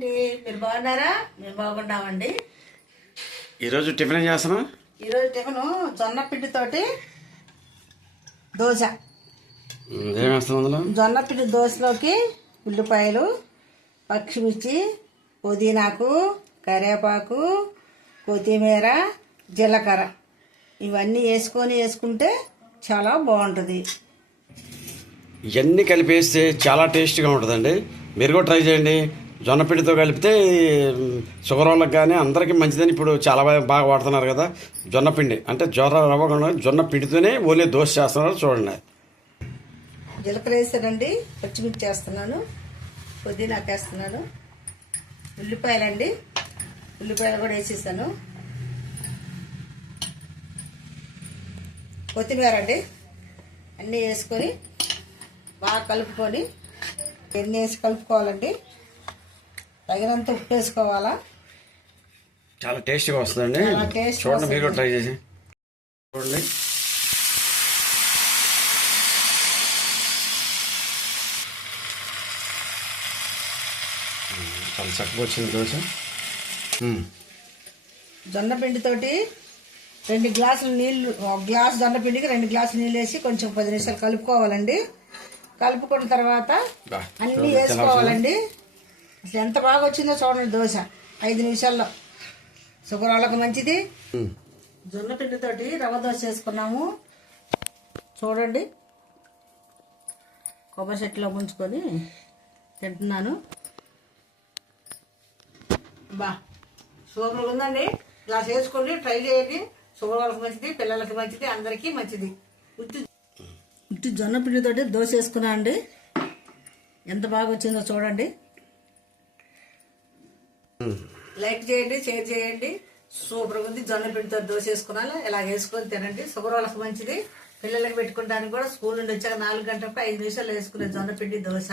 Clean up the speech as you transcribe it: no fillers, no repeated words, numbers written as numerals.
మీరు బాగున్నారా? మేము బాగున్నామండి. ఈరోజు టిఫిన్ ఏం చేస్తున్నాం? ఈరోజు టిఫిన్ జొన్న పిండితోటి దోశ. ఏం వేస్తున్నాం అందులో? జొన్న పిండి దోశలోకి ఉల్లిపాయలు, పచ్చిమిర్చి, పుదీనాకు, కరివేపాకు, కొత్తిమీర, జీలకర్ర ఇవన్నీ వేసుకుంటే చాలా బాగుంటుంది. ఇవన్నీ కలిపి వేస్తే చాలా టేస్ట్గా ఉంటుందండి. మీరు కూడా ట్రై చేయండి. జొన్న పిండితో కలిపితే షుగర్ వాళ్ళకి కానీ అందరికీ మంచిదని ఇప్పుడు చాలా బాగా వాడుతున్నారు కదా. జొన్న పిండి అంటే రవ్వ జొన్న పిండితోనే ఓన్లీ దోశ చేస్తున్నారు చూడండి. జీలకర్ర వేసానండి, పచ్చిమిర్చి వేస్తున్నాను, పుదీనాకు వేస్తున్నాను, ఉల్లిపాయలండి, ఉల్లిపాయలు కూడా వేసేసాను, కొత్తిమీర అండి అన్నీ వేసుకొని బాగా కలుపుకొని ఎన్ని వేసి కలుపుకోవాలండి. తగినంత ఉప్పు వేసుకోవాలా. చాలా టేస్ట్గా వస్తుందండి. చూడండి, మీరు ట్రై చేసి చూడండి. చాలా చక్కగా వచ్చింది దోశ. జొన్న పిండితోటి 2 గ్లాసులు నీళ్లు, 1 గ్లాసు జొన్న పిండికి 2 గ్లాసులు నీళ్ళు వేసి కొంచెం 10 నిమిషాలు కలుపుకోవాలండి. కలుపుకున్న తర్వాత అన్నీ వేసుకోవాలండి. అసలు ఎంత బాగా వచ్చిందో చూడండి దోశ 5 నిమిషాల్లో. షుగర్ వాళ్ళకి మంచిది. జొన్న పిండితోటి రవ్వ దోశ వేసుకున్నాము చూడండి. కొబ్బరి చెట్టులో ముంచుకొని తింటున్నాను. బా సూపర్గా ఉందండి. గ్లాస్ వేసుకోండి, ట్రై చేయండి. షుగర్ వాళ్ళకి మంచిది, పిల్లలకి మంచిది, అందరికీ మంచిది. ఇటు జొన్న పిండితోటి దోశ వేసుకున్నా అండి. ఎంత బాగా వచ్చిందో చూడండి. లైక్ చేయండి, షేర్ చేయండి. సూపర్గా ఉంది. జొన్న పిండితో దోశ వేసుకున్నాను. ఇలా వేసుకొని తినండి. షుగర్ వాళ్ళకి మంచిది. పిల్లలకి పెట్టుకోవడానికి కూడా స్కూల్ నుండి వచ్చాక 4 గంటలకు 5 నిమిషాలు వేసుకునే జొన్న పిండి దోశ.